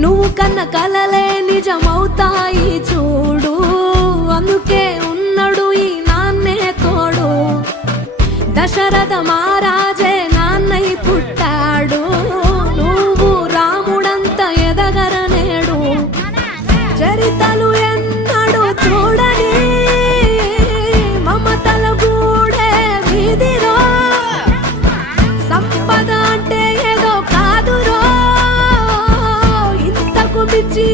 నువ్వు కన్న కలలే నిజమవుతాయి చూడు, అందుకే ఉన్నాడు ఈ నాన్నే తోడు. దశరథ మహారాజే నాన్నై పుట్టాడు, నువ్వు రాముడంత ఎదగరనేడు. చరితలు ఎన్నడు చూడని మమతల గూడే వీధిరో, సంపద అంటే ఏదో కాదురో, ఇంతకు మించి